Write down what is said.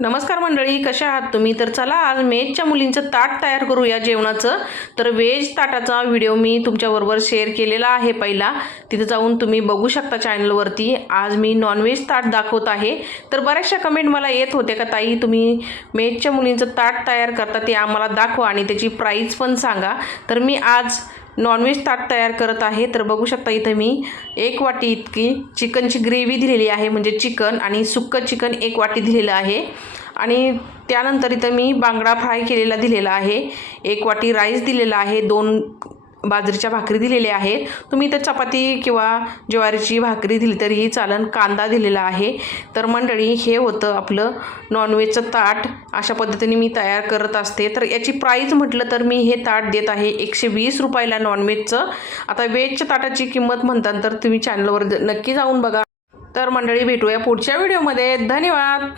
नमस्कार मंडळी, कशा आहात तुम्ही? तर चला आज मेजच्या मुलींचं ताट तयार करूया जेवणाचं. तर वेज ताटाचा व्हिडिओ मी तुमच्याबरोबर शेअर केलेला आहे पहिला, तिथे जाऊन तुम्ही बघू शकता चॅनलवरती. आज मी नॉनव्हेज ताट दाखवत आहे. तर बऱ्याचशा कमेंट मला येत होते का ताई तुम्ही मेजच्या मुलींचं ताट तयार करता ते आम्हाला दाखवा आणि त्याची प्राईस पण सांगा. तर मी आज नॉनव्हेज ताट तयार करत आहे. तर बघू शकता इथं मी 1 वाटी इतकी चिकनची ग्रेव्ही दिलेली आहे, म्हणजे चिकन आणि सुक्कं चिकन 1 वाटी दिलेलं आहे. आणि त्यानंतर इथं मी बांगडा फ्राय केलेला दिलेला आहे, 1 वाटी राईस दिलेला आहे, 2 बाजरीच्या भाकरी दिलेल्या आहेत. तुम्ही इथं चपाती किंवा ज्वारीची भाकरी दिली तरीही चालेल. कांदा दिलेला आहे. तर मंडळी हे होतं आपलं नॉनव्हेजचं ताट. अशा पद्धतीने मी तयार करत असते. तर याची प्राईस म्हटलं तर मी हे ताट देत आहे 120 रुपयाला नॉनव्हेजचं. आता व्हेजच्या ताटाची किंमत म्हणतात तर तुम्ही चॅनलवर नक्की जाऊन बघा. तर मंडळी भेटूया पुढच्या व्हिडिओमध्ये. धन्यवाद.